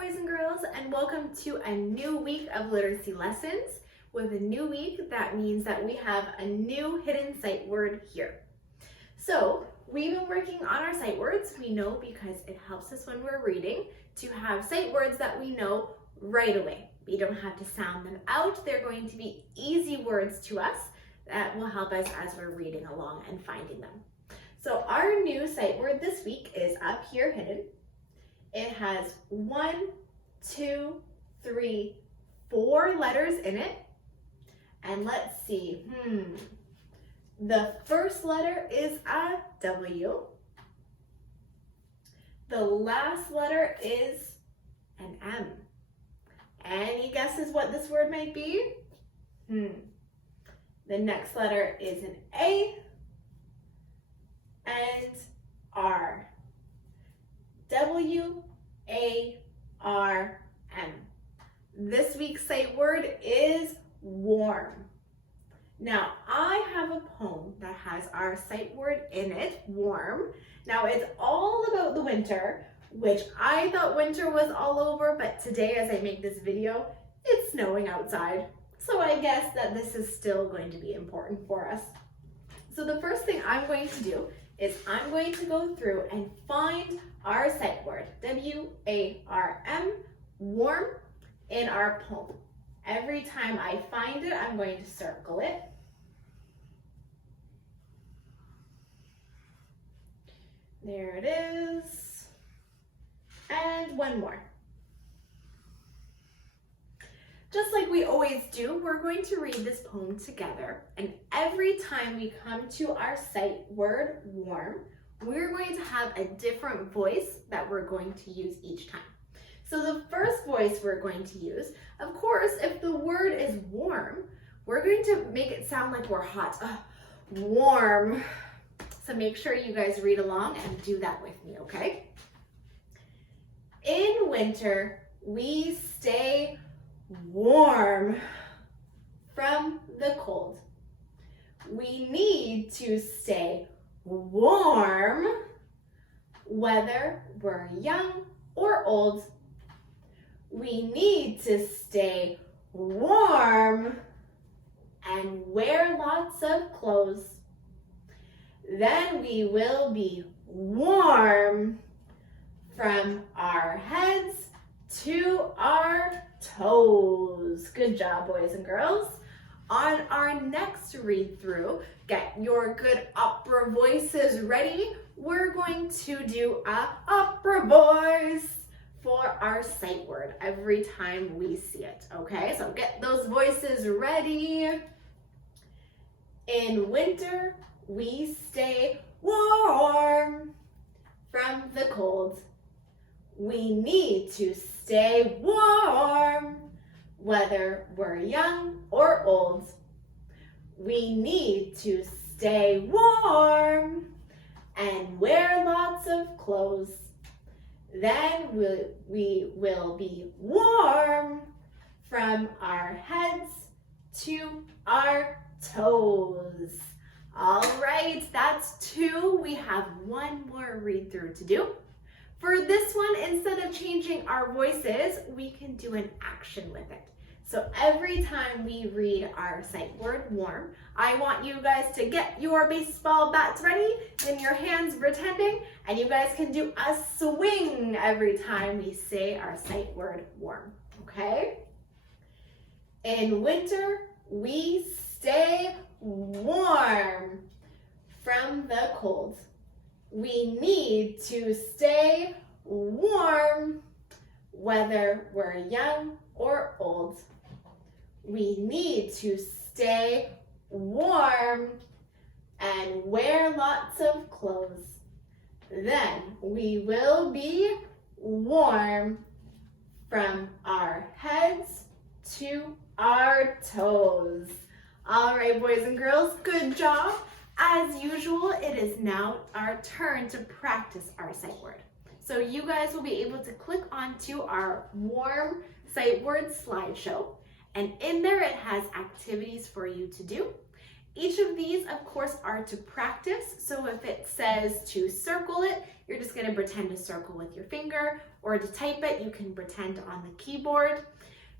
boys and girls, and welcome to a new week of literacy lessons. With a new week, that means that we have a new hidden sight word here. So we've been working on our sight words. We know because it helps us when we're reading to have sight words that we know right away. We don't have to sound them out. They're going to be easy words to us that will help us as we're reading along and finding them. So our new sight word this week is up here hidden. It has 1, 2, 3, 4 letters in it. And let's see, the first letter is a W. The last letter is an M. Any guesses what this word might be? The next letter is an A and R. W-A-R-M. This week's sight word is warm. Now, I have a poem that has our sight word in it, warm. Now, it's all about the winter, which I thought winter was all over, but today as I make this video, it's snowing outside. So I guess that this is still going to be important for us. So the first thing I'm going to do is I'm going to go through and find our sight word, W-A-R-M, warm, in our poem. Every time I find it, I'm going to circle it. There it is. And one more. Just like we always do, we're going to read this poem together. And every time we come to our sight word, warm, we're going to have a different voice that we're going to use each time. So the first voice we're going to use, of course, if the word is warm, we're going to make it sound like we're hot. Warm. So make sure you guys read along and do that with me, okay? In winter, we stay warm from the cold. We need to stay warm whether we're young or old. We need to stay warm and wear lots of clothes. Then we will be warm from our heads to our toes. Good job, boys and girls. On our next read through, get your good opera voices ready. We're going to do a opera voice for our sight word every time we see it, okay? So get those voices ready. In winter, we stay warm from the cold. We need to stay warm whether we're young or old. We need to stay warm and wear lots of clothes. Then we will be warm from our heads to our toes. All right, that's 2. We have one more read through to do. For this one, instead of changing our voices, we can do an action with it. So every time we read our sight word, warm, I want you guys to get your baseball bats ready and your hands pretending, and you guys can do a swing every time we say our sight word, warm, okay? In winter, we stay warm from the cold. We need to stay warm whether we're young or old. We need to stay warm and wear lots of clothes. Then we will be warm from our heads to our toes. All right, boys and girls, good job. As usual, it is now our turn to practice our sight word. So you guys will be able to click onto our warm sight word slideshow, and in there it has activities for you to do. Each of these, of course, are to practice. So if it says to circle it, you're just going to pretend to circle with your finger, or to type it, you can pretend on the keyboard.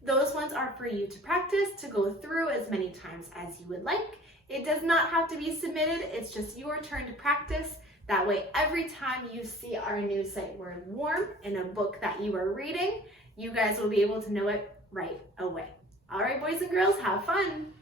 Those ones are for you to practice, to go through as many times as you would like. It does not have to be submitted, it's just your turn to practice. That way, every time you see our new sight word warm in a book that you are reading, you guys will be able to know it right away. All right, boys and girls, have fun.